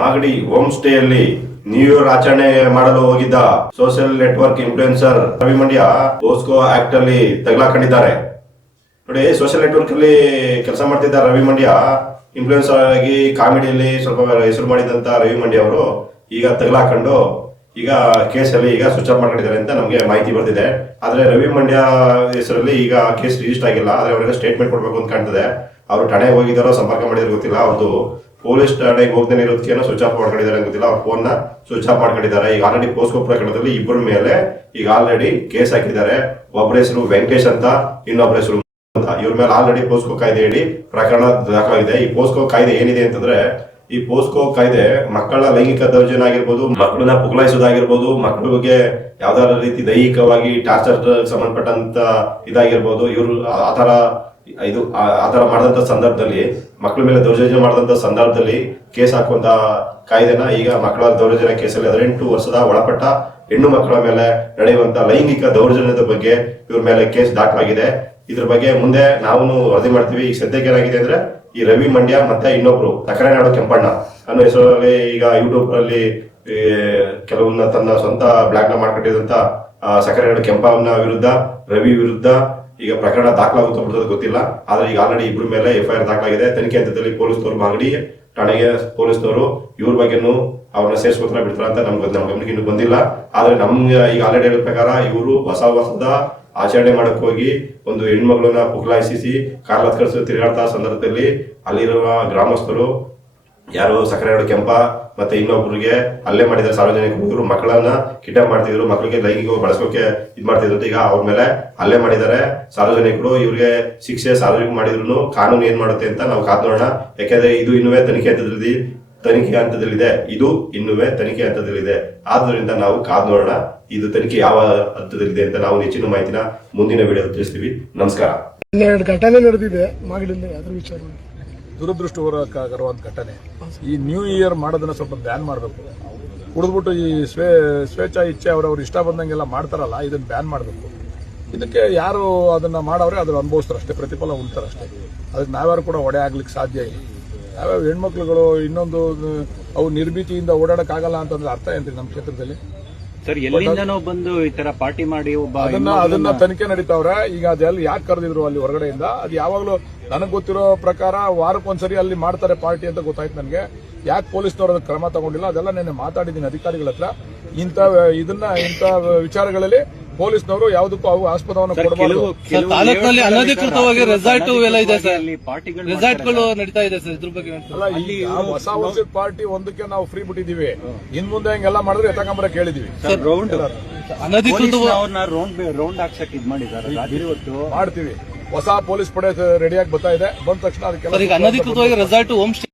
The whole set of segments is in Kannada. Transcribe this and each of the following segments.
ಮಾಗಡಿ ಹೋಮ್ ಸ್ಟೇಯಲ್ಲಿ ನ್ಯೂ ಇಯರ್ ಆಚರಣೆ ಮಾಡಲು ಹೋಗಿದ್ದ social network influencer Ravi Mandya POCSO act ಅಲ್ಲಿ ತಗಲಾಕೊಂಡಿದ್ದಾರೆ. ನೋಡಿ, ಸೋಷಿಯಲ್ ನೆಟ್ವರ್ಕ್ ಅಲ್ಲಿ ಕೆಲಸ ಮಾಡ್ತಿದ್ದ ರವಿ ಮಂಡ್ಯ ಇನ್ಫ್ಲೂಯೆನ್ಸರ್ ಆಗಿ ಕಾಮಿಡಿಯಲ್ಲಿ ಸ್ವಲ್ಪ ಹೆಸರು ಮಾಡಿದಂತ ರವಿ ಮಂಡ್ಯ ಅವರು ಈಗ ತಗಲಾಕೊಂಡು ಈಗ ಕೇಸಲ್ಲಿ ಈಗ ಸ್ವಿಚ್ ಆಫ್ ಮಾಡ್ಕೊಂಡಿದ್ದಾರೆ ಅಂತ ನಮಗೆ ಮಾಹಿತಿ ಬರ್ತಿದೆ. ಆದ್ರೆ ರವಿ ಮಂಡ್ಯ ಹೆಸರಲ್ಲಿ ಈಗ ಕೇಸ್ ರಿಜಿಸ್ಟರ್ ಆಗಿಲ್ಲ. ಆದ್ರೆ ಅವರಿಗೆ ಸ್ಟೇಟ್ಮೆಂಟ್ ಕೊಡ್ಬೇಕು ಅಂತ ಕಾಣ್ತದೆ. ಅವರು ಠಾಣೆಗೆ ಹೋಗಿದ್ದಾರೋ ಸಂಪರ್ಕ ಮಾಡಿದ್ರೆ ಗೊತ್ತಿಲ್ಲ. ಅವ್ರದ್ದು ಪೊಲೀಸ್ ಠಾಣೆಗೆ ಹೋಗದೇ ಇರೋದಕ್ಕೇನೋ ಸ್ವಿಚ್ ಆಫ್ ಮಾಡ್ಕೊಂಡಿದ್ದಾರೆ ಗೊತ್ತಿಲ್ಲ. ಅವ್ರ ಫೋನ್ ನ ಸ್ವಿಚ್ ಆಫ್ ಮಾಡ್ಕೊಂಡಿದ್ದಾರೆ. ಈಗ ಆಲ್ರೆಡಿ ಪೋಸ್ಕೋ ಪ್ರಕರಣದಲ್ಲಿ ಇಬ್ಬರ ಮೇಲೆ ಈಗ ಆಲ್ರೆಡಿ ಕೇಸ್ ಹಾಕಿದ್ದಾರೆ. ಒಬ್ಬರ ಹೆಸರು ವೆಂಕಟೇಶ್ ಅಂತ, ಇನ್ನೊಬ್ಬರ ಹೆಸರು ಅಂತ. ಇವ್ರ ಮೇಲೆ ಆಲ್ರೆಡಿ ಪೋಸ್ಕೋ ಕಾಯ್ದೆ ಹೇಳಿ ಪ್ರಕರಣ ದಾಖಲಾಗಿದೆ. ಈ ಪೋಸ್ಕೋ ಕಾಯ್ದೆ ಏನಿದೆ ಅಂತಂದ್ರೆ, ಈ ಪೋಸ್ಕೋ ಕಾಯ್ದೆ ಮಕ್ಕಳ ಲೈಂಗಿಕ ದೌರ್ಜನ್ಯ ಆಗಿರ್ಬೋದು, ಮಕ್ಕಳನ್ನ ಪುಗಲಾಯಿಸೋದಾಗಿರ್ಬೋದು, ಮಕ್ಕಳಿಗೆ ಯಾವ್ದಾರ ರೀತಿ ದೈಹಿಕವಾಗಿ ಟಾರ್ಚರ್ ಸಂಬಂಧಪಟ್ಟಂತ ಇದಾಗಿರ್ಬೋದು, ಇವರು ಆತರ ಮಾಡಿದಂತ ಸಂದರ್ಭದಲ್ಲಿ, ಮಕ್ಕಳ ಮೇಲೆ ದೌರ್ಜನ್ಯ ಮಾಡಿದಂತ ಸಂದರ್ಭದಲ್ಲಿ ಕೇಸ್ ಹಾಕುವಂತ ಕಾಯ್ದೆನ ಈಗ ಮಕ್ಕಳ ದೌರ್ಜನ್ಯ ಕೇಸಲ್ಲಿ 18 ವರ್ಷದ ಒಳಪಟ್ಟ ಹೆಣ್ಣು ಮಕ್ಕಳ ಮೇಲೆ ನಡೆಯುವಂತ ಲೈಂಗಿಕ ದೌರ್ಜನ್ಯದ ಬಗ್ಗೆ ಇವ್ರ ಮೇಲೆ ಕೇಸ್ ದಾಖಲಾಗಿದೆ. ಇದ್ರ ಬಗ್ಗೆ ಮುಂದೆ ನಾವು ವರದಿ ಮಾಡ್ತೀವಿ. ಈಗ ಸದ್ಯಕ್ಕೆ ಏನಾಗಿದೆ ಅಂದ್ರೆ, ಈ ರವಿ ಮಂಡ್ಯ ಮತ್ತೆ ಇನ್ನೊಬ್ರು ಸಕ್ಕರೆನಾಡು ಕೆಂಪಣ್ಣ ಅನ್ನೋ ಹೆಸರಲ್ಲಿ ಈಗ ಯೂಟ್ಯೂಬ್ ಅಲ್ಲಿ ಕೆಲವನ್ನ ತನ್ನ ಸ್ವಂತ ಬ್ಲಾಗ್ ನ ಮಾಡ್ಕೊಂಡಿದ್ದಂತ ಸಕ್ಕರೆನಾಡು ಕೆಂಪಣ್ಣ ವಿರುದ್ಧ, ರವಿ ವಿರುದ್ಧ ಈಗ ಪ್ರಕರಣ ದಾಖಲಾಗುತ್ತಾ ಬಿಡ್ತದೆ ಗೊತ್ತಿಲ್ಲ. ಆದ್ರೆ ಈಗ ಆಲ್ರೆಡಿ ಇಬ್ಬರ ಮೇಲೆ FIR ದಾಖಲಾಗಿದೆ. ತನಿಖೆ ಹಂತದಲ್ಲಿ ಪೊಲೀಸ್ನವರು, ಮಾಗಡಿ ಠಾಣೆಗೆ ಪೊಲೀಸ್ನವರು ಇವ್ರ ಬಗ್ಗೆನೂ ಅವ್ರನ್ನ ಸೇರಿಸ್ಕೊತಾರ ಬಿಡ್ತಾರ ಅಂತ ನಮ್ಮ ಗಮನಕ್ಕೆ ಇನ್ನೂ ಬಂದಿಲ್ಲ. ಆದ್ರೆ ನಮ್ಗೆ ಈಗ ಆಲ್ರೆಡಿ ಹೇಳಿದ ಪ್ರಕಾರ ಇವರು ಹೊಸದ ಆಚರಣೆ ಮಾಡಕ್ ಹೋಗಿ ಒಂದು ಹೆಣ್ಮಗಳನ್ನ ಪುಗಲಾಯಿಸಿ ಕಾರ್ ಹತ್ಕರಿಸಿ ತಿರುಗಾಡ್ತಾ ಸಂದರ್ಭದಲ್ಲಿ ಅಲ್ಲಿರುವ ಗ್ರಾಮಸ್ಥರು ಯಾರು ಸಕ್ಕರೆನಾಡು ಕೆಂಪ ಮತ್ತೆ ಇನ್ನೊಬ್ಬರಿಗೆ ಹಲ್ಲೆ ಮಾಡಿದ್ದಾರೆ. ಸಾರ್ವಜನಿಕರು ಇವರು ಮಕ್ಕಳನ್ನ ಕಿಡ್ನಾಪ್ ಮಾಡ್ತಿದ್ರು, ಮಕ್ಕಳಿಗೆ ಲೈಂಗಿಕ ಬಳಸೋಕೆ ಇದ್ ಈಗ ಅವ್ರ ಮೇಲೆ ಹಲ್ಲೆ ಮಾಡಿದ್ದಾರೆ ಸಾರ್ವಜನಿಕರು. ಇವ್ರಿಗೆ ಶಿಕ್ಷೆ ಸಾರ್ವಜನಿಕ ಮಾಡಿದ್ರು ಕಾನೂನು ಏನ್ ಮಾಡುತ್ತೆ ಅಂತ ನಾವು ಕಾದ್ ನೋಡೋಣ. ಯಾಕಂದ್ರೆ ಇದು ಇನ್ನುವೇ ತನಿಖೆ ಹಂತದಲ್ಲಿದೆ. ಆದ್ದರಿಂದ ನಾವು ಕಾದ್ ನೋಡೋಣ ಇದು ತನಿಖೆ ಯಾವ ಹಂತದಲ್ಲಿದೆ ಅಂತ. ನಾವು ಹೆಚ್ಚಿನ ಮಾಹಿತಿನ ಮುಂದಿನ ವಿಡಿಯೋ ತಿಳಿಸ್ತೀವಿ. ನಮಸ್ಕಾರ. 2 ಘಟನೆ ನಡೆದಿದೆ ಮಾಗಡಿಯಲ್ಲಿ, ಅದ್ರ ವಿಚಾರ ದುರದೃಷ್ಟಕರವಾದ ಘಟನೆ. ಈ ನ್ಯೂ ಇಯರ್ ಮಾಡೋದನ್ನ ಸ್ವಲ್ಪ ಬ್ಯಾನ್ ಮಾಡಬೇಕು. ಕುಡಿದ್ಬಿಟ್ಟು ಈ ಸ್ವೇಚ್ಛಾ ಇಚ್ಛೆ ಅವ್ರವ್ರು ಇಷ್ಟ ಬಂದಂಗೆಲ್ಲ ಮಾಡ್ತಾರಲ್ಲ, ಇದನ್ನ ಬ್ಯಾನ್ ಮಾಡಬೇಕು. ಇದಕ್ಕೆ ಯಾರು ಅದನ್ನ ಮಾಡವ್ರೆ ಅದ್ರ ಅನುಭವಿಸ್ತಾರೆ ಅಷ್ಟೇ, ಪ್ರತಿಫಲ ಉಳ್ತಾರಷ್ಟೇ. ಅದಕ್ಕೆ ನಾವ್ಯಾರು ಕೂಡ ಒಡೆ ಆಗ್ಲಿಕ್ಕೆ ಸಾಧ್ಯ ಇಲ್ಲ. ಯಾವ್ಯಾವ ಹೆಣ್ಮಕ್ಳುಗಳು ಇನ್ನೊಂದು ಅವು ನಿರ್ಭೀತಿಯಿಂದ ಓಡಾಡಕ್ಕಾಗಲ್ಲ ಅಂತಂದ್ರೆ ಅರ್ಥ ಏನ್ರಿ ನಮ್ಮ ಕ್ಷೇತ್ರದಲ್ಲಿ? ಸರ್, ಎಲ್ಲಿಂದನೋ ಬಂದು ಈ ತರ ಪಾರ್ಟಿ ಮಾಡಿ ಅದನ್ನ ತನಿಖೆ ನಡೀತಾವ್ರೆ. ಈಗ ಅದೆಲ್ಲ ಯಾಕೆ ಕರೆದಿದ್ರು ಅಲ್ಲಿ ಹೊರಗಡೆಯಿಂದ, ಅದು ಯಾವಾಗ್ಲೂ ನನಗೆ ಗೊತ್ತಿರೋ ಪ್ರಕಾರ ವಾರಕ್ಕೊಂದ್ಸರಿ ಅಲ್ಲಿ ಮಾಡ್ತಾರೆ ಪಾರ್ಟಿ ಅಂತ ಗೊತ್ತಾಯ್ತು ನನಗೆ. ಯಾಕೆ ಪೊಲೀಸ್ನವರು ಅದಕ್ಕೆ ಕ್ರಮ ತಗೊಂಡಿಲ್ಲ ಅದೆಲ್ಲ ನೆನ್ನೆ ಮಾತಾಡಿದ್ದೀನಿ ಅಧಿಕಾರಿಗಳ ಹತ್ರ. ಇಂಥ ವಿಚಾರಗಳಲ್ಲಿ ಪೊಲೀಸ್ನವರು ಯಾವುದಕ್ಕೂ ಅವು ಆಸ್ಪದವನ್ನು ಕೊಡಬಾರದು. ತಾಲೂಕಿನಲ್ಲಿ ಅನಧಿಕೃತವಾಗಿ ರೆಸಾರ್ಟ್ ಎಲ್ಲ ಇದೆ ಸರ್, ರೆಸಾರ್ಟ್ಗಳು ನಡೀತಾ ಇದೆ ಸರ್. ಇದ್ರ ಬಗ್ಗೆ ಅಲ್ಲ, ಇಲ್ಲಿ ಹೊಸ ವರ್ಷದ ಪಾರ್ಟಿ ಒಂದಕ್ಕೆ ನಾವು ಫ್ರೀ ಬಿಟ್ಟಿದೀವಿ. ಇನ್ ಮುಂದೆ ಹಿಂಗೆಲ್ಲ ಮಾಡಿದ್ರೆ ಎತ್ತಕಂಬರ ಕೇಳಿದೀವಿ. ರೌಂಡ್ ಹಾಕ್ಸಕ್ ಇದ್ ಮಾಡಿದ್ದಾರೆ, ಮಾಡ್ತೀವಿ. ಹೊಸ ಪೊಲೀಸ್ ಪಡೆ ರೆಡಿಯಾಗಿ ಬರ್ತಾ ಇದೆ. ಬಂದ ತಕ್ಷಣ ಅದಕ್ಕೆ ಅನಧಿಕೃತವಾಗಿ resort home stay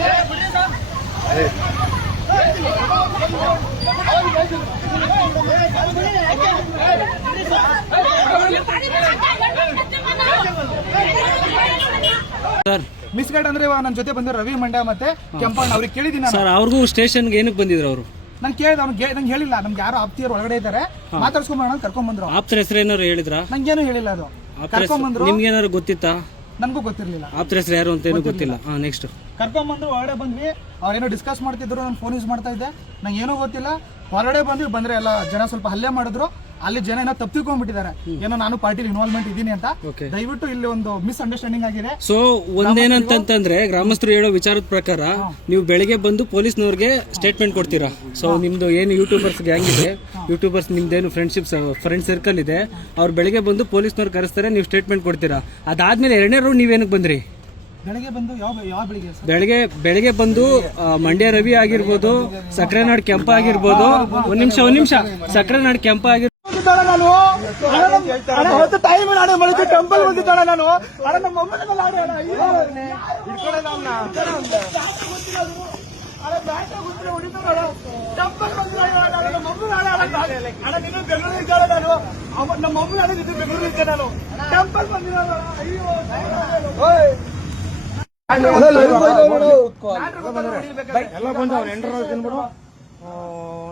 Hey, sir miss guide ಅಂದ್ರೆ ಇವಾಗ ನನ್ನ ಜೊತೆ ಬಂದ ರವಿ ಮಂಡ್ಯ ಮತ್ತೆ ಕೆಂಪಣ್ಣ ಅವ್ರಿಗೆ ಕೇಳಿದ್ದೀನಿ ನಾನು. ಸರ್ ಅವ್ರಿಗೂ ಸ್ಟೇಷನ್ಗೆ ಏನಕ್ಕೆ ಬಂದಿದ್ರು ಅವರು? ನಾನು ಕೇಳಿದ ನಂಗೆ ಹೇಳಿಲ್ಲ, ನಮ್ಗೆ ಯಾರು ಆಪ್ತಿಯರು ಒಳಗಡೆ ಇದ್ದಾರೆ, ಮಾತಾಡ್ಸ್ಕೊಂಬರೋಣ ಅಂತ ಕರ್ಕೊಂಡ್ ಬಂದ್ರು. ಆಪ್ತರ ಹೆಸರು ಏನಾರು ಹೇಳಿದ್ರ? ನಂಗೇನು ಹೇಳಿಲ್ಲ, ಅದು ಕರ್ಕೊಂಡ್ ಬಂದ್ರು. ನಿಮ್ಗೆ ಏನಾರು ಗೊತ್ತಿತ್ತಾ? ನನ್ಗೂ ಗೊತ್ತಿರ್ಲಿಲ್ಲ ಆಪ್ತರ ಹೆಸರು ಯಾರು ಅಂತ ಏನೂ ಗೊತ್ತಿಲ್ಲ. ನೆಕ್ಸ್ಟ್ ಕರ್ಕೊಂಡ್ ಬಂದ್ರು, ಹೊರಗಡೆ ಬಂದ್ವಿ, ಅವ್ರೇನೋ ಡಿಸ್ಕಸ್ ಮಾಡ್ತಿದ್ರು, ನಾನು ಫೋನ್ ಯೂಸ್ ಮಾಡ್ತಾ ಇದ್ದೆ, ನಂಗೆ ಏನೂ ಗೊತ್ತಿಲ್ಲ. ಹೊರಗಡೆ ಬಂದ್ರೆ ಎಲ್ಲ ಜನ ಸ್ವಲ್ಪ ಹಲ್ಲೆ ಮಾಡಿದ್ರು, ಅಲ್ಲಿ ಜನ ಏನೋ ತಪ್ಪಿಕೊಂಡ್ಬಿಟ್ಟಿದ್ದಾರೆ, ಏನೋ ನಾನು ಪಾರ್ಟಿಲಿ ಇನ್ವಾಲ್ವ್ಮೆಂಟ್ ಇದ್ದೀನಿ ಅಂತ. ದಯವಿಟ್ಟು ಇಲ್ಲಿ ಒಂದು ಮಿಸ್ ಅಂಡರ್ಸ್ಟ್ಯಾಂಡಿಂಗ್ ಆಗಿದೆ. ಸೊ ಒಂದೇನಂತಂದ್ರೆ ಗ್ರಾಮಸ್ಥರು ಹೇಳೋ ವಿಚಾರದ ಪ್ರಕಾರ ನೀವು ಬೆಳಿಗ್ಗೆ ಬಂದು ಪೊಲೀಸ್ನವ್ರಿಗೆ ಸ್ಟೇಟ್ಮೆಂಟ್ ಕೊಡ್ತೀರಾ. ಸೊ ನಿಮ್ದು ಏನು ಯೂಟ್ಯೂಬರ್ಸ್ ಗ್ಯಾಂಗ್ ಇದೆ, ಯೂಟ್ಯೂಬರ್ಸ್ ನಿಮ್ದೇನು ಫ್ರೆಂಡ್ ಸರ್ಕಲ್ ಇದೆ, ಅವ್ರು ಬೆಳಿಗ್ಗೆ ಬಂದು ಪೊಲೀಸ್ನವ್ರು ಕರೆಸ್ತಾರೆ, ನೀವು ಸ್ಟೇಟ್ಮೆಂಟ್ ಕೊಡ್ತೀರಾ. ಅದಾದ್ಮೇಲೆ ಎರಡನೇ ರೌಂಡ್ ನೀವೇನಕ್ಕೆ ಬಂದ್ರಿ? ಬೆಳಗ್ಗೆ ಬಂದು ಯಾವ ಬೆಳಿಗ್ಗೆ ಸರ್? ಬೆಳಗ್ಗೆ ಬಂದು ಮಂಡ್ಯ ರವಿ ಆಗಿರ್ಬೋದು, ಸಕ್ರೆನಾಡ್ ಕೆಂಪ ಆಗಿರ್ಬೋದು, ಒಂದ್ ನಿಮಿಷ ಸಕ್ರೆನಾಡ್ ಕೆಂಪ ಆಗಿರ್ಬೋದು, ಟೈಮ್ ಟೆಂಪಲ್ ಬಂದಿದ್ದಾಳೆ ನಾನು. ನಮ್ಮ ಮಮ್ಮಿ ಬೆಂಗಳೂರು ಇದ್ದೆ ನಾನು. ಟೆಂಪಲ್ ಬಂದಿದ್ದಾಳೆ. ಎಲ್ಲ ಬಂದು ಅವ್ರು ಎಂಟ್ರ ತಿನ್ಬಿಡು,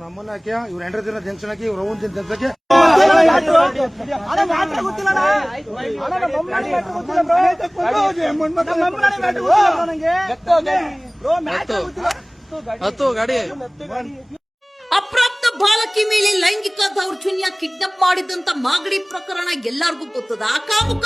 ನಮ್ಮನ್ನ ಹಾಕಿ ಇವ್ರು ಎಂಟ್ರ ದಿನ ಜಂಕ್ಷನ್ ಹಾಕಿ ಇವ್ರು ಅವನ್ ತಿನ್ಸಕ್ಕೆ ಗಾಡಿ ಅಪ್ರಾಪ್ತ ಬಾಲಕಿ ಮೇಲೆ ಲೈಂಗಿಕ ದೌರ್ಜನ್ಯ ಕಿಡ್ನಾಪ್ ಮಾಡಿದಂತ ಮಾಗಡಿ ಪ್ರಕರಣ ಎಲ್ಲರಿಗೂ ಗೊತ್ತದ. ಆ ಕಾಮುಕ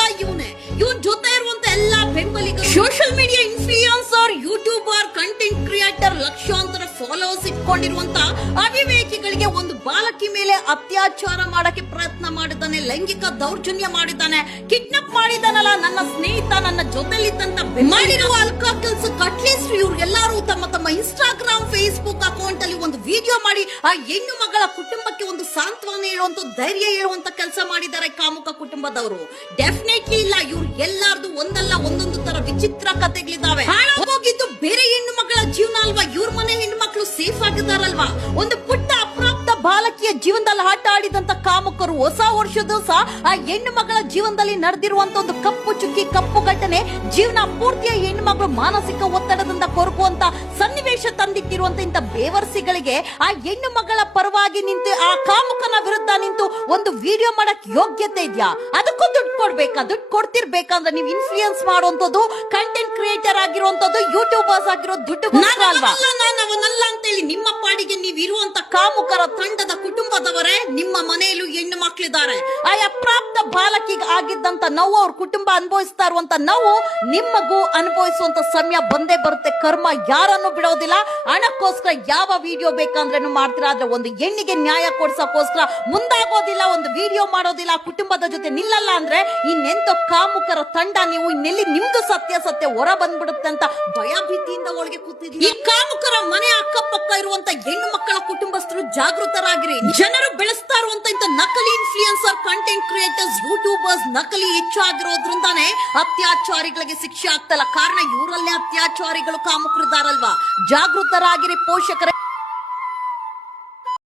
ಇವನ್ ಜೊತೆ ಇರುವಂತ ಎಲ್ಲಾ ಬೆಂಬಲಿಗರು, social media influencer, YouTuber, content creator, ಲಕ್ಷಾಂತರ ಫಾಲೋವರ್ಸ್ ಇಟ್ಕೊಂಡಿರುವಂತ ಅವಿವೇಕಿಗಳಿಗೆ ಒಂದು ಬಾಲಕಿ ಮೇಲೆ ಅತ್ಯಾಚಾರ ಮಾಡಕ್ಕೆ ಪ್ರಯತ್ನ ಮಾಡಿದ್ದಾನೆ, ಲೈಂಗಿಕ ದೌರ್ಜನ್ಯ ಮಾಡಿದ್ದಾನೆ, ಕಿಡ್ನಾಪ್ ಮಾಡಿದಾನಲ್ಲ ನನ್ನ ಸ್ನೇಹಿತ, ನನ್ನ ಜೊತೆಲಿದ್ದಂತ ಮಾಡಿರುವ ಅಲ್ಕ ಕೆಲ್ಸಕ್ಕೆ ಅಟ್ಲೀಸ್ಟ್ ಇವ್ರೆಲ್ಲಾರು ತಮ್ಮ ತಮ್ಮ ಇನ್ಸ್ಟಾಗ್ರಾಮ್, ಫೇಸ್ಬುಕ್ ಅಕೌಂಟ್ ಅಲ್ಲಿ ಒಂದು ವಿಡಿಯೋ ಮಾಡಿ ಆ ಹೆಣ್ಣು ಮಗಳ ಕುಟುಂಬಕ್ಕೆ ಒಂದು ಸಾಂತ್ವನ ಹೇಳುವಂತ, ಧೈರ್ಯ ಹೇಳುವಂತ ಕೆಲಸ ಮಾಡಿದ್ದಾರೆ ಕಾಮುಕ ಕುಟುಂಬದವರು. ಡೆಫಿನೆಟ್ಲಿ ಇಲ್ಲ, ಇವ್ರು ಎಲ್ಲಾರ್ದು ಒಂದಲ್ಲ ಒಂದೊಂದು ತರ ವಿಚಿತ್ರ ಕಥೆಗಳಿದ್ದಾವೆ. ಹಾಳಾಗೋಗಿದ್ದು ಬೇರೆ ಹೆಣ್ಣು ಮಗಳ ಜೀವನ ಅಲ್ವಾ, ಇವ್ರ ಮನೆ ಹೆಣ್ಣು ಮಕ್ಕಳು ಸೇಫ್ ಆಗಿದಾರಲ್ವಾ. ಒಂದು ಪುಟ್ಟ ಅಪ್ರಾಪ್ತ ಬಾಲಕಿಯ ಜೀವನದಲ್ಲಿ ಆಟ ಆಡಿದಂತ ಕಾಮುಕರು ಹೊಸ ವರ್ಷದ ಸಹ ಆ ಹೆಣ್ಣು ಮಗಳ ಜೀವನದಲ್ಲಿ ನಡೆದಿರುವಂತ ಒಂದು ಕಪ್ಪು ಚುಕ್ಕಿ, ಕಪ್ಪು ಘಟನೆ, ಜೀವನ ಪೂರ್ತಿಯ ಹೆಣ್ಣು ಮಗಳು ಮಾನಸಿಕ ಒತ್ತಡದಿಂದ ಕೊರಗುವಂತ ಸನ್ನಿವೇಶ ತಂದಿಟ್ಟಿರುವಂತ ಇಂತ ಬೇವರ್ಸಿಗಳಿಗೆ ಆ ಹೆಣ್ಣು ಮಗಳ ಪರವಾಗಿ ನಿಂತು ಆ ಕಾಮುಕನ ವಿರುದ್ಧ ನಿಂತು ಒಂದು ವಿಡಿಯೋ ಮಾಡಕ್ ಯೋಗ್ಯತೆ ಇದೆಯಾ? ಅದಕ್ಕೂ ದುಡ್ಡು ಕೊಡ್ಬೇಕಾ? ದುಡ್ಡು ಕೊಡ್ತಿರ್ಬೇಕಂದ್ರೆ ನೀವು ಇನ್ಫ್ಲೂಯೆನ್ಸ್ ಮಾಡುವಂತದ್ದು, ಕಂಟೆಂಟ್ ಕ್ರಿಯೇಟರ್ ಆಗಿರುವಂತದ್ದು, ಯೂಟ್ಯೂಬರ್ಸ್ ಆಗಿರೋ ದುಡ್ಡು ಅಲ್ವಾ? ನಾನವನಲ್ಲ ಅಂತೇಳಿ ನಿಮ್ಮ ಪಾಡಿಗೆ ನೀವು ಇರುವಂತ ಕಾಮುಕರ ತಂಡದ ಕುಟುಂಬದವರೇ ನಿಮ್ಮ ಮನೆಯಲ್ಲೂ ಹೆಣ್ಣು ಮಕ್ಕಳಿದ್ದಾರೆ. ಆ ಅಪ್ರಾಪ್ತ ಬಾಲಕಿಗೆ ಆಗಿದ್ದಂತ ನೋವು, ಅವ್ರ ಕುಟುಂಬ ಅನುಭವಿಸ್ತಾ ಇರುವಂತ ನೋವು ನಿಮ್ಮಗೂ ಅನುಭವಿಸುವಂತ ಸಮಯ ಬಂದೇ ಬರುತ್ತೆ. ಕರ್ಮ ಯಾರನ್ನು ಬಿಡೋದಿಲ್ಲ. ಹಣಕ್ಕೋಸ್ಕರ ಯಾವ ವಿಡಿಯೋ ಬೇಕಂದ್ರೇನು ಮಾಡ್ತೀರಾ, ಆದ್ರೆ ಒಂದು ಹೆಣ್ಣಿಗೆ ನ್ಯಾಯ ಕೊಡ್ಸಕ್ಕೋಸ್ಕರ ಮುಂದಾಗೋದಿಲ್ಲ, ಒಂದು ವಿಡಿಯೋ ಮಾಡೋದಿಲ್ಲ, ಕುಟುಂಬದ ಜೊತೆ ನಿಲ್ಲಲ್ಲ ಅಂದ್ರೆ ಇನ್ನೆಂತ ಕಾಮುಕರ ತಂಡ ನೀವು. ಇನ್ನೆಲ್ಲಿ ನಿಮ್ದು ಸತ್ಯ ಹೊರ ಬಂದ್ಬಿಡುತ್ತೆ ಅಂತ ಭಯ ಭೀತಿಯಿಂದ ಒಳಗೆ ಕೂತಿದ್ದೀವಿ. ಈ ಕಾಮುಕರ ಮನೆ ಅಕ್ಕಪಕ್ಕ ಇರುವಂತ ಹೆಣ್ಣು ಮಕ್ಕಳ ಕುಟುಂಬಸ್ಥರು ಜಾಗೃತರಾಗಿರಿ. ಜನರು ಬೆಳೆಸ್ತಾ ಇರುವಂತ ಇಂತ ನಕಲಿ ಇನ್ಫ್ಲೂಯೆನ್ಸರ್, ಕಂಟೆಂಟ್ ಕ್ರಿಯೇಟರ್ಸ್, ಯೂಟ್ಯೂಬರ್ಸ್ ನಕಲಿ ಹೆಚ್ಚಾಗಿರೋದ್ರಿಂದಾನೇ ಅತ್ಯಾಚಾರಿಗಳಿಗೆ ಶಿಕ್ಷೆ ಆಗ್ತಲ್ಲ. ಕಾರಣ ಇವರಲ್ಲೇ ಅತ್ಯಾಚಾರಿಗಳು ಕಾಮುಕರಿದ್ದಾರಲ್ವಾ. ಜಾಗೃತರಾಗಿರಿ ಪೋಷಕರ.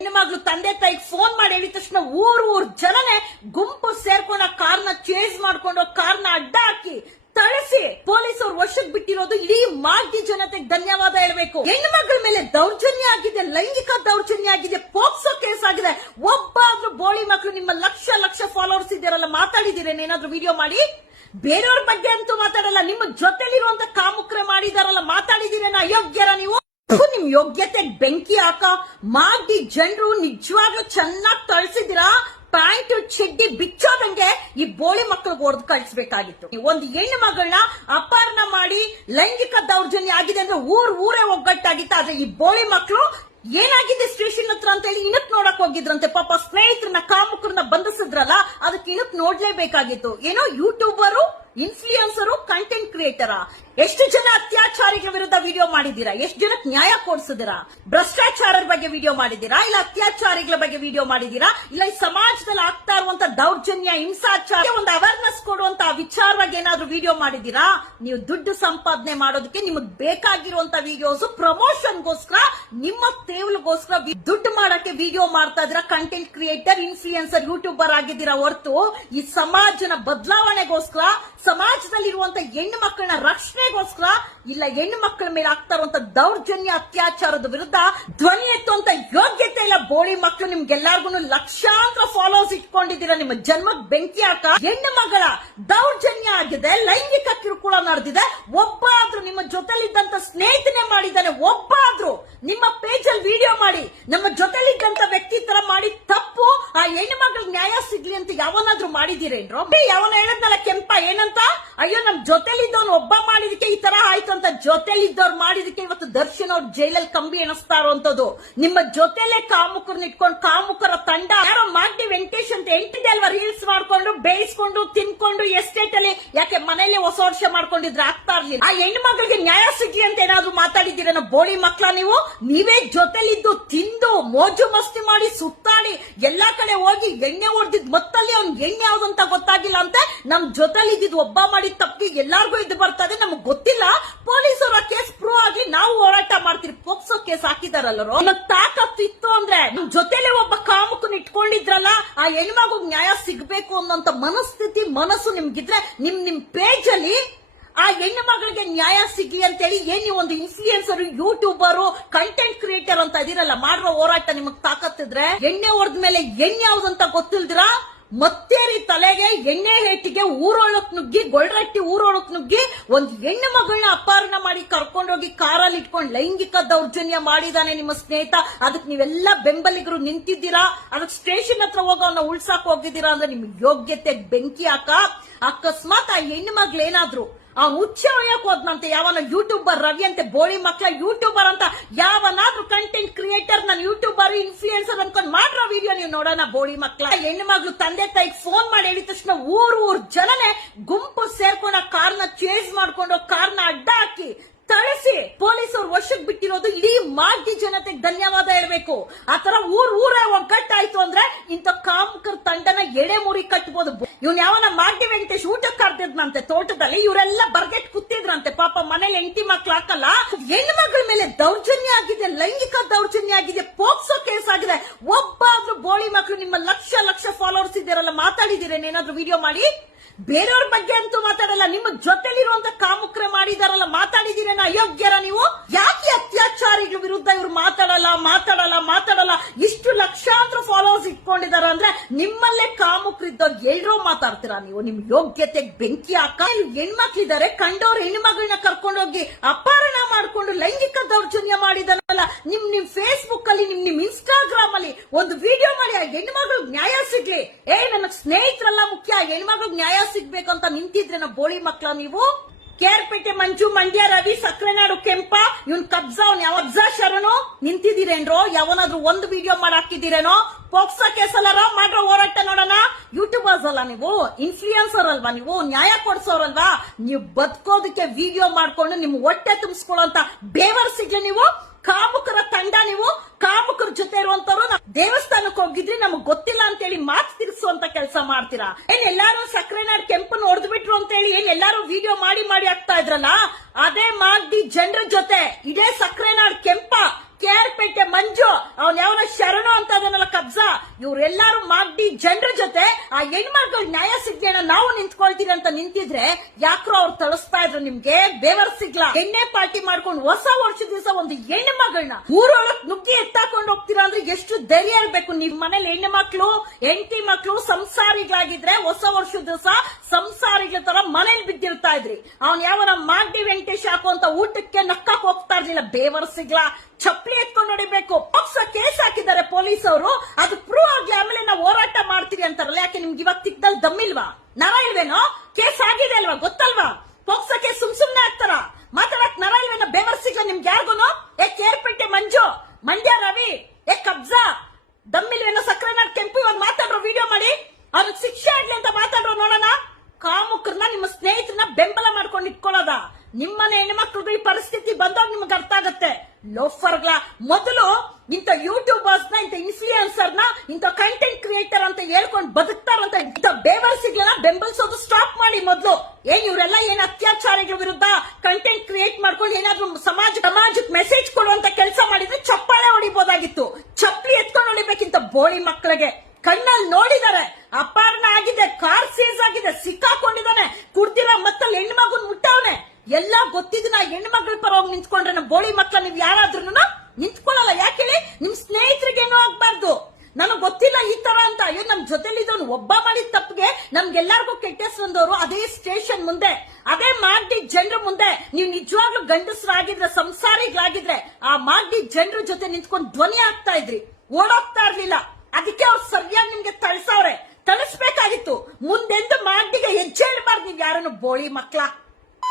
ಹೆಣ್ಣುಮಗಳು ತಂದೆ ತಾಯಿಗೆ ಫೋನ್ ಮಾಡಿ ಹೇಳಿದ ತಕ್ಷಣ ಊರ್ ಜನನೇ ಗುಂಪು ಸೇರ್ಕೊಂಡ ಕಾರ್ನ ಚೇಸ್ ಮಾಡ್ಕೊಂಡು ಕಾರ್ನ ಅಡ್ಡ ಹಾಕಿ ತಳಿಸಿ ಪೊಲೀಸರು ವಶಕ್ಕೆ ಬಿಟ್ಟಿರೋದು ಇಡೀ ಮಾಗಡಿ ಜನತೆಗೆ ಧನ್ಯವಾದ ಹೇಳಬೇಕು. ಹೆಣ್ಣು ಮಕ್ಕಳ ಮೇಲೆ ದೌರ್ಜನ್ಯ ಆಗಿದೆ, ಲೈಂಗಿಕ ದೌರ್ಜನ್ಯ ಆಗಿದೆ, ಪೋಕ್ಸೋ ಕೇಸ್ ಆಗಿದೆ. ಒಬ್ಬಾದ್ರೂ ಬೋಳಿ ಮಕ್ಕಳು ನಿಮ್ಮ ಲಕ್ಷ ಫಾಲೋವರ್ಸ್ ಇದ್ದಾರಲ್ಲ, ಮಾತಾಡಿದಿರೇನು ಏನಾದ್ರೂ ವಿಡಿಯೋ ಮಾಡಿ? ಬೇರೆಯವ್ರ ಬಗ್ಗೆ ಅಂತೂ ಮಾತಾಡಲ್ಲ, ನಿಮ್ಮ ಜೊತೆಲಿರುವಂತ ಕಾಮುಕ್ರೆ ಮಾಡಿದಾರಲ್ಲ, ಮಾತಾಡಿದಿರೇನ? ಅಯೋಗ್ಯರ ನೀವು? ನಿಮ್ ಯೋಗ್ಯತೆ ಬೆಂಕಿ ಹಾಕ. ಮಾಗಡಿ ಜನರು ನಿಜವಾಗ್ಲೂ ಚೆನ್ನಾಗಿ ತಳಿಸಿದಿರಾ. ಪ್ಯಾಂಟ್ ಚಡ್ಡಿ ಬಿಚ್ಚೋದಂಗೆ ಈ ಬೋಳಿ ಮಕ್ಕಳಿಗೆ ಹೊಡೆದು ಕಳಿಸಬೇಕಾಗಿತ್ತು. ಒಂದು ಹೆಣ್ಣು ಮಗಳನ್ನ ಅಪಹರಣ ಮಾಡಿ ಲೈಂಗಿಕ ದೌರ್ಜನ್ಯ ಆಗಿದೆ ಅಂದ್ರೆ ಊರೇ ಒಗ್ಗಟ್ಟಾಗಿತ್ತು. ಆದ್ರೆ ಈ ಬೋಳಿ ಮಕ್ಕಳು ಏನಾಗಿದೆ ಸ್ಟೇಷನ್ ಹತ್ರ ಅಂತ ಹೇಳಿ ಇಣಕ್ ನೋಡಕ್ ಹೋಗಿದ್ರಂತೆ. ಪಾಪ ಸ್ನೇಹಿತರನ್ನ ಕಾಮುಕರನ್ನ ಬಂಧಿಸಿದ್ರಲ್ಲ, ಅದಕ್ಕೆ ಇಣಕ್ ನೋಡ್ಲೇಬೇಕಾಗಿತ್ತು. ಏನೋ ಯೂಟ್ಯೂಬರು ಇನ್ಫ್ಲೂಯೆನ್ಸರು, ಕಂಟೆಂಟ್ ಕ್ರಿಯೇಟರ? ಎಷ್ಟು ಜನ ಅತ್ಯಾಚಾರಿಗಳ ವಿರುದ್ಧ ವಿಡಿಯೋ ಮಾಡಿದ್ದೀರಾ? ಎಷ್ಟು ಜನಕ್ಕೆ ನ್ಯಾಯ ಕೊಡಿಸಿದಿರಾ? ಭ್ರಷ್ಟಾಚಾರದ ಬಗ್ಗೆ ವಿಡಿಯೋ ಮಾಡಿದ್ದೀರಾ, ಇಲ್ಲ ಅತ್ಯಾಚಾರಿಗಳ ಬಗ್ಗೆ ವಿಡಿಯೋ ಮಾಡಿದ್ದೀರಾ, ಇಲ್ಲ ಈ ಸಮಾಜದಲ್ಲಿ ಆಗ್ತಾ ಇರುವಂತ ದೌರ್ಜನ್ಯ, ಹಿಂಸಾಚಾರ ಒಂದು ಅವೇರ್ನೆಸ್ ಕೊಡುವಂತ ವಿಚಾರವಾಗಿ ಏನಾದ್ರೂ ವಿಡಿಯೋ ಮಾಡಿದ್ದೀರಾ? ನೀವು ದುಡ್ಡು ಸಂಪಾದನೆ ಮಾಡೋದಕ್ಕೆ ನಿಮಗೆ ಬೇಕಾಗಿರುವಂತ ವಿಡಿಯೋಸ್ ಪ್ರಮೋಷನ್ಗೋಸ್ಕರ, ನಿಮ್ಮ ತೇವಲಿಗೋಸ್ಕರ ದುಡ್ಡು ಮಾಡಕ್ಕೆ ವಿಡಿಯೋ ಮಾಡ್ತಾ ಇದ್ದೀರಾ. ಕಂಟೆಂಟ್ ಕ್ರಿಯೇಟರ್, ಇನ್ಫ್ಲೂಯೆನ್ಸರ್, ಯೂಟ್ಯೂಬರ್ ಆಗಿದ್ದೀರಾ ಹೊರತು ಈ ಸಮಾಜನ ಬದಲಾವಣೆಗೋಸ್ಕರ, ಸಮಾಜದಲ್ಲಿರುವಂತ ಹೆಣ್ಣು ಮಕ್ಕಳನ್ನ ರಕ್ಷಣೆಗೋಸ್ಕರ, ಇಲ್ಲ ಹೆಣ್ಣು ಮಕ್ಕಳ ಮೇಲೆ ಆಗ್ತಾ ಇರುವಂತ ದೌರ್ಜನ್ಯ, ಅತ್ಯಾಚಾರದ ವಿರುದ್ಧ ಧ್ವನಿ ಎತ್ತುವಂತ ಯೋಗ್ಯತೆ ಇಲ್ಲ. ಬೋಳಿ ಮಕ್ಕಳು ನಿಮ್ಗೆಲ್ಲಾರ್ಗು ಲಕ್ಷಾಂತರ ಫಾಲೋವರ್ಸ್ ಇಟ್ಕೊಂಡಿದ್ದೀರಾ. ನಿಮ್ಮ ಜನ್ಮಕ್ ಬೆಂಕಿ ಹಾಕ. ಹೆಣ್ಣು ಮಗಳ ದೌರ್ಜನ್ಯ ಆಗಿದೆ, ಲೈಂಗಿಕ ಕಿರುಕುಳ ನಡೆದಿದೆ. ಒಬ್ಬಾದ್ರೂ ನಿಮ್ಮ ಜೊತೆಲಿದ್ದಂತ ಸ್ನೇಹಿತನೇ ಮಾಡಿದ್ದಾನೆ, ಒಬ್ಬಾದ್ರೂ ನಿಮ್ಮ ಪೇಜ್ ಅಲ್ಲಿ ವಿಡಿಯೋ ಮಾಡಿ ನಮ್ಮ ಜೊತೆಲಿದ್ದಂತ ವ್ಯಕ್ತಿ ತರ ಮಾಡಿ ತಪ್ಪು ಆ ಹೆಣ್ಣು ಮಗಳ ನ್ಯಾಯ ಸಿಗ್ಲಿ ಅಂತ ಯಾವನಾದ್ರೂ ಮಾಡಿದೀರೇನ್ರೋ? ಯಾವನ ಹೇಳದ್ನಲ್ಲ ಕೆಂಪ ಏನಂತ, ಅಯ್ಯೋ ನಮ್ ಜೊತೆಲಿದ್ದವನು ಒಬ್ಬ ಮಾಡಿದಕ್ಕೆ ಈ ತರ ಆಯ್ತು ಅಂತ. ಜೊತೆಲಿದ್ದವ್ರು ಮಾಡಿದಕ್ಕೆ ಇವತ್ತು ದರ್ಶನ್ ಅವ್ರು ಜೈಲಲ್ಲಿ ಕಂಬಿ ಎಣಿಸ್ತಾ ಇರುವಂತದ್ದು. ನಿಮ್ಮ ಜೊತೆಲೆ ಕಾಮುಕರನ್ನ ಇಟ್ಕೊಂಡು ಕಾಮುಕರ ತಂಡ ಯಾರೋ ಮಾಗಡಿ ವೆಂಕಟೇಶ್ ಅಂತ ಎಂಟಿದೆ ಅಲ್ವಾ, ರೀಲ್ಸ್ ಮಾಡ್ಕೊಂಡು ಬೇಯಿಸ್ಕೊಂಡು ತಿನ್ಕೊಂಡು ಎಸ್ಟೇಟ್ ಅಲ್ಲಿ ಯಾಕೆ ಮನೇಲಿ ಹೊಸ ವರ್ಷ ಮಾಡ್ಕೊಂಡಿದ್ರೆ ಆಗ್ತಾ ಇರ್ಲಿಲ್ಲ. ಆ ಹೆಣ್ಣು ಮಗಳಿಗೆ ನ್ಯಾಯ ಸಿಗ್ಲಿ ಅಂತ ಏನಾದ್ರು ಮಾತಾಡಿದ್ದೀರೇನೋ? ಬೋಳಿ ಮಕ್ಳ ನೀವು. ನೀವೇ ಜೊತೆಲಿದ್ದು ತಿಂದು ಮೋಜು ಮಸ್ತಿ ಮಾಡಿ ಸುತ್ತಾಡಿ ಎಲ್ಲಾ ಕಡೆ ಹೋಗಿ ಎಣ್ಣೆ ಹೊಡೆದಿದ್ ಮತ್ತಲ್ಲಿ ಅವ್ನ್ ಎಣ್ಣೆ ಯಾವ್ದು ಅಂತ ಗೊತ್ತಾಗಿಲ್ಲ ಅಂತ. ನಮ್ ಜೊತೆಲಿ ಇದ್ದಿದ್ ಒಬ್ಬ ಮಾಡಿದ ತಪ್ಪಿಗೆ ಎಲ್ಲಾರ್ಗು ಇದು ಬರ್ತದೆ, ನಮಗ್ ಗೊತ್ತಿಲ್ಲ. ಪೊಲೀಸರ ಕೇಸ್ ಪ್ರೂವ್ ಆಗಿ ನಾವು ಹೋರಾಟ ಮಾಡ್ತೀರಿ. ಪೋಕ್ಸೋ ಕೇಸ್ ಹಾಕಿದಾರಲ್ಲರೋ, ತಾಕತ್ತು ಇತ್ತು ಅಂದ್ರೆ ನಮ್ ಜೊತೆಲೆ ಒಬ್ಬ ಕಾಮುಕನ್ ಇಟ್ಕೊಂಡಿದ್ರಲ್ಲ, ಆ ಹೆಣ್ಮಗು ನ್ಯಾಯ ಸಿಗ್ಬೇಕು ಅನ್ನೋಂತ ಮನಸ್ಥಿತಿ, ಮನಸ್ಸು ನಿಮ್ಗಿದ್ರೆ ನಿಮ್ ಪೇಜ್ ಅಲ್ಲಿ ಆ ಹೆಣ್ಣು ಮಗಳಿಗೆ ನ್ಯಾಯ ಸಿಗ್ಲಿ ಅಂತೇಳಿ ಏನ್ ನೀವು ಒಂದು ಇನ್ಫ್ಲೂಯೆನ್ಸರ್, ಯೂಟ್ಯೂಬರು, ಕಂಟೆಂಟ್ ಕ್ರಿಯೇಟರ್ ಅಂತ ಇದೀರಲ್ಲ, ಮಾಡಿರೋ ಹೋರಾಟ ನಿಮಗ್ ತಾಕತ್ತಿದ್ರೆ ಎಣ್ಣೆ ಹೊಡೆದ ಮೇಲೆ ಎಣ್ಣೆ ಯಾವ್ದಂತ ಗೊತ್ತಿಲ್ದಿರಾ ಮತ್ತೇರಿ ತಲೆಗೆ ಎಣ್ಣೆ ಹೇಟಿಗೆ ಊರೊಳಕ್ ನುಗ್ಗಿ, ಗೊಳ್ರಟ್ಟಿ ಊರೊಳಕ್ ನುಗ್ಗಿ ಒಂದ್ ಹೆಣ್ಣು ಮಗಳನ್ನ ಅಪಹರಣ ಮಾಡಿ ಕರ್ಕೊಂಡೋಗಿ ಕಾರಲ್ಲಿ ಇಟ್ಕೊಂಡು ಲೈಂಗಿಕ ದೌರ್ಜನ್ಯ ಮಾಡಿದಾನೆ ನಿಮ್ಮ ಸ್ನೇಹಿತ. ಅದಕ್ಕೆ ನೀವೆಲ್ಲ ಬೆಂಬಲಿಗರು ನಿಂತಿದ್ದೀರಾ. ಅದಕ್ಕೆ ಸ್ಟೇಷನ್ ಹತ್ರ ಹೋಗಿ ಅವನ್ನ ಉಳ್ಸಾಕ್ ಹೋಗಿದ್ದೀರಾ ಅಂದ್ರೆ ನಿಮ್ ಯೋಗ್ಯತೆ ಬೆಂಕಿ ಹಾಕ. ಅಕಸ್ಮಾತ್ ಆ ಹೆಣ್ಣು ಮಗ್ಳೇನಾದ್ರು ಆ ಹುಚ್ಚ ಹೊಯ್ಯಕ್ ಹೋದ್ನಂತೆ, ಯಾವನ ಯೂಟ್ಯೂಬರ್ ರವಿ ಅಂತೆ, ಬೋಳಿ ಮಕ್ಳ ಯೂಟ್ಯೂಬರ್ ಅಂತ ಯಾವನಾದ್ರೂ ಕಂಟೆಂಟ್ ಕ್ರಿಯೇಟರ್ ನಾನು ಯೂಟ್ಯೂಬರ್ ಇನ್ಫ್ಲೂಯೆನ್ಸರ್ ಅನ್ಕೊಂಡ್ ಮಾಡ್ರೋ ವಿಡಿಯೋ ನೀವು ನೋಡೋಣ. ಬೋಳಿ ಮಕ್ಳ ಹೆಣ್ಣು ಮಗಳು ತಂದೆ ತಾಯಿಗೆ ಫೋನ್ ಮಾಡಿ ಹೇಳಿದ ತಕ್ಷಣ ಊರ್ ಜನನೇ ಗುಂಪು ಸೇರ್ಕೊಂಡ ಕಾರ್ನ ಚೇಸ್ ಮಾಡ್ಕೊಂಡು ಕಾರ್ನ ಅಡ್ಡ ಹಾಕಿ ತಳಿಸಿ ಪೊಲೀಸರು ವಶಕ್ಕೆ ಬಿಟ್ಟಿರೋದು ಇಡೀ ಮಾಗಡಿ ಜನತೆಗೆ ಧನ್ಯವಾದ ಹೇಳ್ಬೇಕು. ಆತರ ಊರೇ ಒಗ್ಗಟ್ಟಾಯ್ತು ಅಂದ್ರೆ ಇಂಥ ಕಾಮಕರ ತಂಡನ ಎಡೆ ಮುರಿ ಕಟ್ಬೋದು. ಇವ್ನ ಯಾವನ ಮಾಗಡಿ ವೆಂಕಟೇಶ್ ಊಟಕ್ಕೆ ಕರ್ದಿದ್ನಂತೆ ತೋಟದಲ್ಲಿ, ಇವರೆಲ್ಲ ಬರ್ಗೆಟ್ ಕೂತಿದ್ರಂತೆ. ಪಾಪ ಮನೇಲಿ ಹೆಂಡತಿ ಮಕ್ಳು ಹಾಕಲ್ಲ. ಹೆಣ್ಣು ಮಗಳ ಮೇಲೆ ದೌರ್ಜನ್ಯ ಆಗಿದೆ, ಲೈಂಗಿಕ ದೌರ್ಜನ್ಯ ಆಗಿದೆ, ಪೋಕ್ಸೋ ಕೇಸ್ ಆಗಿದೆ. ಒಬ್ಬಾದ್ರೂ ಬೋಳಿ ಮಕ್ಳು ನಿಮ್ಮ ಲಕ್ಷ ಫಾಲೋವರ್ಸ್ ಇದ್ದಾರಲ್ಲ ಮಾತಾಡಿದಿರೇನೇನಾದ್ರೂ ವಿಡಿಯೋ ಮಾಡಿ? ಬೇರೆಯವ್ರ ಬಗ್ಗೆ ಅಂತೂ ಮಾತಾಡಲ್ಲ, ನಿಮ್ಮ ಜೊತೆಲಿರುವಂತ ಕಾಮುಕ್ರೆ ಮಾಡಿದಾರಲ್ಲ ಮಾತಾಡಿದಿರೇನೋ? ಅಯೋಗ್ಯರ ನೀವು. ಯಾಕೆ ಅತ್ಯಾಚಾರಿಗಳ ವಿರುದ್ಧ ಇವ್ರು ಮಾತಾಡಲ್ಲ? ಇಷ್ಟು ಲಕ್ಷಾಂತರ ಫಾಲೋವರ್ಸ್ ಇಟ್ಕೊಂಡಿದಾರ ಅಂದ್ರೆ ನಿಮ್ಮಲ್ಲೇ ಕಾಮುಕ್ರಿದ್ದಾಗ ಎಲ್ರೂ ಮಾತಾಡ್ತೀರಾ ನೀವು? ನಿಮ್ ಯೋಗ್ಯತೆಗೆ ಬೆಂಕಿ ಹಾಕ. ಹೆಣ್ಮಕ್ಳಿದ್ದಾರೆ, ಕಂಡವ್ರ ಹೆಣ್ಮಗಳನ್ನ ಕರ್ಕೊಂಡೋಗಿ ಅಪಹರಣ ಮಾಡ್ಕೊಂಡು ಲೈಂಗಿಕ ದೌರ್ಜನ್ಯ ಮಾಡಿದಾರಲ್ಲ, ನಿಮ್ ಫೇಸ್ಬುಕ್ ಅಲ್ಲಿ, ನಿಮ್ ಇನ್ಸ್ಟಾಗ್ರಾಮ್ ಅಲ್ಲಿ ಒಂದು ವಿಡಿಯೋ ಮಾಡಿ ಆ ಹೆಣ್ಮಗಳಿಗೆ ನ್ಯಾಯ ಸಿಗ್ಲಿ. ನನಗ್ ಸ್ನೇಹಿತರೆಲ್ಲ ಮುಖ್ಯ, ಹೆಣ್ಮಗಳಿಗೆ ನ್ಯಾಯ ಸಿಗ್ಬೇಕಂತ ನಿಂತಿದ್ರೇನೋ ಬೋಳಿ ಮಕ್ಳ ನೀವು? ಕೇರ್ಪೇಟೆ ಮಂಜು, ಮಂಡ್ಯ ರವಿ, ಸಕ್ರೆನಾಡು ಕೆಂಪ, ಇವನ್ ಕಬ್ಜಾ, ಅವ್ನ್ ಯಾವ ಶರಣು ನಿಂತಿದ್ದೀರೇನ್ರೋ? ಯಾವನಾದ್ರೂ ಒಂದು ವಿಡಿಯೋ ಮಾಡಿ ಹಾಕಿದ್ದೀರೇನೋ? ಪೋಕ್ಸೋ ಕೇಸ್ ಅಲ್ಲಾರೋ ಮಾಡ್ರೋ ಹೋರಾಟ ನೋಡೋಣ. ಯೂಟ್ಯೂಬರ್ಸ್ ಅಲ್ಲ ನೀವು, ಇನ್ಫ್ಲೂಯೆನ್ಸರ್ ಅಲ್ವಾ ನೀವು? ನ್ಯಾಯ ಕೊಡ್ಸೋರಲ್ವಾ ನೀವು? ಬದುಕೋದಕ್ಕೆ ವಿಡಿಯೋ ಮಾಡ್ಕೊಂಡು ನಿಮ್ ಹೊಟ್ಟೆ ತುಂಬಿಸ್ಕೊಳ್ಳೋಂತ ಬೇವರ್ ಸಿಗ್ಲಿ ನೀವು? ಕಾಮುಕರ ತಂಡ ನೀವು. ಕಾಮುಕರ ಜೊತೆ ಇರುವಂತವ್ರು ದೇವಸ್ಥಾನಕ್ಕೆ ಹೋಗಿದ್ರಿ ನಮಗ್ ಗೊತ್ತಿಲ್ಲ ಅಂತೇಳಿ ಮಾತು ತಿರ್ಸುವಂತ ಕೆಲಸ ಮಾಡ್ತೀರಾ? ಎಲ್ಲಾರು ಸಕ್ರೆನಾಡ್ ಕೆಂಪನ್ ಹೊಡೆದು ಬಿಟ್ರು ಅಂತ ಹೇಳಿ ಎಲ್ಲಾರು ವಿಡಿಯೋ ಮಾಡಿ ಆಗ್ತಾ ಇದ್ರಲ್ಲ, ಅದೇ ಮಾಗಡಿ ಜನರ ಜೊತೆ ಇದೇ ಸಕ್ರೆನಾಡ್ ಕೆಂಪ, ಕೇರ್ಪೇಟೆ ಮಂಜು, ಅವ್ನ ಯಾವನ ಶರಣು ಅಂತ ಅದನ್ನೆಲ್ಲ ಕಬ್ಜಾ, ಇವ್ರೆಲ್ಲಾರು ಮಾಗಡಿ ಜನರ ಜೊತೆ ಆ ಹೆಣ್ಮಕ್ಳ ನ್ಯಾಯ ಸಿಗ್ದೇನ ನಾವು ನಿಂತ್ಕೊಳ್ತೀರಿ ಅಂತ ನಿಂತಿದ್ರೆ ಯಾಕ್ರೋ ಅವ್ರು ತಳಿಸ್ತಾ ಇದ್ರು ನಿಮ್ಗೆ? ಬೇವರ್ ಸಿಗ್ಲಾ? ಎಣ್ಣೆ ಪಾರ್ಟಿ ಮಾಡ್ಕೊಂಡು ಹೊಸ ವರ್ಷದ ದಿವಸ ಒಂದು ಹೆಣ್ಣು ಮಗಳನ್ನ ಊರೊಳಗ್ ನುಗ್ಗಿ ಎತ್ತಾಕೊಂಡು ಹೋಗ್ತೀರಾ ಅಂದ್ರೆ ಎಷ್ಟು ಧೈರ್ಯ ಇರ್ಬೇಕು? ನಿಮ್ ಮನೇಲಿ ಹೆಣ್ಣು ಮಕ್ಳು, ಹೆಂಡತಿ ಮಕ್ಳು ಸಂಸಾರಿಗಳಾಗಿದ್ರೆ ಹೊಸ ವರ್ಷದ ದಿವಸ ಸಂಸಾರಿಗಳ ತರ ಮನೇಲಿ ಬಿದ್ದಿರ್ತಾ ಇದ್ರಿ. ಅವ್ನ್ ಯಾವನ ಮಾಗಡಿ ವೆಂಕಟೇಶ್ ಹಾಕುವಂತ ಊಟಕ್ಕೆ ನಕ್ಕಕ್ ಹೋಗ್ತಾ ಇರ್ಲಿಲ್ಲ. ಬೇವರ್ ಸಿಗ್ಲಾ? ಚಪ್ಪಲಿ ಎತ್ಕೊಂಡು ನೋಡಿಬೇಕು. ಪೋಕ್ಸೋ ಕೇಸ್ ಹಾಕಿದ್ದಾರೆ ಪೊಲೀಸ್ ಅವರು, ಅದು ಪ್ರೂವ್ ಆಗ್ಲಿ ಆಮೇಲೆ ನಾವು ಹೋರಾಟ ಮಾಡ್ತೀರಿ ಅಂತಾರಲ್ಲ. ಯಾಕೆ ನಿಮ್ಗೆ ಇವತ್ತು ತಿಕ್ದಲ್ಲಿ ದಮ್ಮಿಲ್ವಾ? ನರ ಇಲ್ವೇನೋ? ಕೇಸ್ ಆಗಿದೆ ಅಲ್ವಾ? ಗೊತ್ತಲ್ವಾ? ಪೋಕ್ಸೋ ಕೇಸ್ ಸುಮ್ನೆ ಹಾಕ್ತಾರ? ಮಾತಾಡಕ್ ನರ ಇಲ್ವೇನೋ? ಬೇವರ್ ಸಿಗ್ಲ ನಿಮ್ಗೆ ಯಾರಿಗೂನು? ಕೇರ್ಪೇಟೆ ಮಂಜು, ಮಂಡ್ಯ ರವಿ, ಕಬ್ಜಾ, ದಮ್ಮಿಲ್ವೇನೋ? ಸಕ್ರೆನಾಡ್ ಕೆಂಪು ಇವಾಗ ಮಾತಾಡ್ರೋ ವಿಡಿಯೋ ಮಾಡಿ, ಅವ್ರಿಗೆ ಶಿಕ್ಷೆ ಆಗ್ಲಿ ಅಂತ ಮಾತಾಡ್ರೋ ನೋಡೋಣ. ಕಾಮುಕರನ್ನ ನಿಮ್ಮ ಸ್ನೇಹಿತರು ಲೋಫರ್ಗಳ ಮೊದಲು ಇಂಥ ಯೂಟ್ಯೂಬರ್ಸ್ ನ ಇಂಥ ಇನ್ಫ್ಲೂಯೆನ್ಸರ್ ನ ಇಂಥ ಕಂಟೆಂಟ್ ಕ್ರಿಯೇಟರ್ ಅಂತ ಹೇಳ್ಕೊಂಡು ಬದುಕ್ತಾರಂತ ಇಂಥ ಬೇವರ್ಸಿಗಳನ್ನ ಬೆಂಬಲಿಸೋದು ಸ್ಟಾಪ್ ಮಾಡಿ ಮೊದಲು. ಇವರೆಲ್ಲ ಏನ್ ಅತ್ಯಾಚಾರಿಗಳ ವಿರುದ್ಧ ಕಂಟೆಂಟ್ ಕ್ರಿಯೇಟ್ ಮಾಡ್ಕೊಂಡು ಏನಾದ್ರೂ ಸಮಾಜಕ್ಕೆ ಮೆಸೇಜ್ ಕೊಡುವಂತ ಕೆಲಸ ಮಾಡಿದ್ರೆ ಚಪ್ಪಾಳೆ ಹೊಡಿಬಹುದಾಗಿತ್ತು. ಚಪ್ಪಲಿ ಎತ್ಕೊಂಡು ಹೊಡಿಬೇಕಿಂತ ಬೋಳಿ ಮಕ್ಕಳಿಗೆ. ಕಣ್ಣಲ್ಲಿ ನೋಡಿದ್ದಾರೆ, ಅಪಹರಣ ಆಗಿದೆ, ಕಾರ್ ಸೀಸ್ ಆಗಿದೆ, ಸಿಕ್ಕಾಕೊಂಡಿದ್ದಾನೆ, ಕುಡ್ದಿರೋ ಮತ್ತಲ್ಲಿ ಹೆಣ್ಣು ಮಗುನ್ ಮುಟ್ಟವನೆ. ಎಲ್ಲ ಗೊತ್ತಿದ್ದು ಹೆಣ್ಮಕ್ಳ ಪರವಾಗಿ ನಿಂತ್ಕೊಂಡ್ರೆ ನಮ್ಮ ಬೋಳಿ ಮಕ್ಕಳ ನೀವು ಯಾರಾದ್ರೂ ನಿಂತ್ಕೊಳ್ಳಲ್ಲ. ಯಾಕೆ ಹೇಳಿ? ನಿಮ್ ಸ್ನೇಹಿತರಿಗೇನು ಆಗ್ಬಾರ್ದು. ನನಗ್ ಗೊತ್ತಿಲ್ಲ ಈ ತರ ಅಂತ. ಅಯ್ಯೋ, ನಮ್ ಜೊತೆಲಿದ್ದವನು ಒಬ್ಬ ಮಾಡಿದ ತಪ್ಪಿಗೆ ನಮ್ಗೆಲ್ಲಾರ್ಗು ಕೆಟ್ಟ ಹೆಸರು ಬಂದವರು ಅದೇ ಸ್ಟೇಷನ್ ಮುಂದೆ, ಅದೇ ಮಾಗಡಿ ಜನರ ಮುಂದೆ ನೀವು ನಿಜವಾಗ್ಲೂ ಗಂಡಸರಾಗಿದ್ರೆ, ಸಂಸಾರಿಗಳಾಗಿದ್ರೆ ಆ ಮಾಗಡಿ ಜನರ ಜೊತೆ ನಿಂತ್ಕೊಂಡು ಧ್ವನಿ ಆಗ್ತಾ ಇದ್ರಿ, ಓಡೋಗ್ತಾ ಇರ್ಲಿಲ್ಲ. ಅದಕ್ಕೆ ಅವ್ರು ಸರಿಯಾಗಿ ನಿಮ್ಗೆ ತಳಿಸವ್ರೆ. ತಳಿಸ್ಬೇಕಾಗಿತ್ತು. ಮುಂದೆಂದು ಮಾಗಡಿಗೆ ಹೆಜ್ಜೆ ಇಡಬಾರ್ದು ನೀವು ಯಾರನ್ನು ಬೋಳಿ ಮಕ್ಕಳ.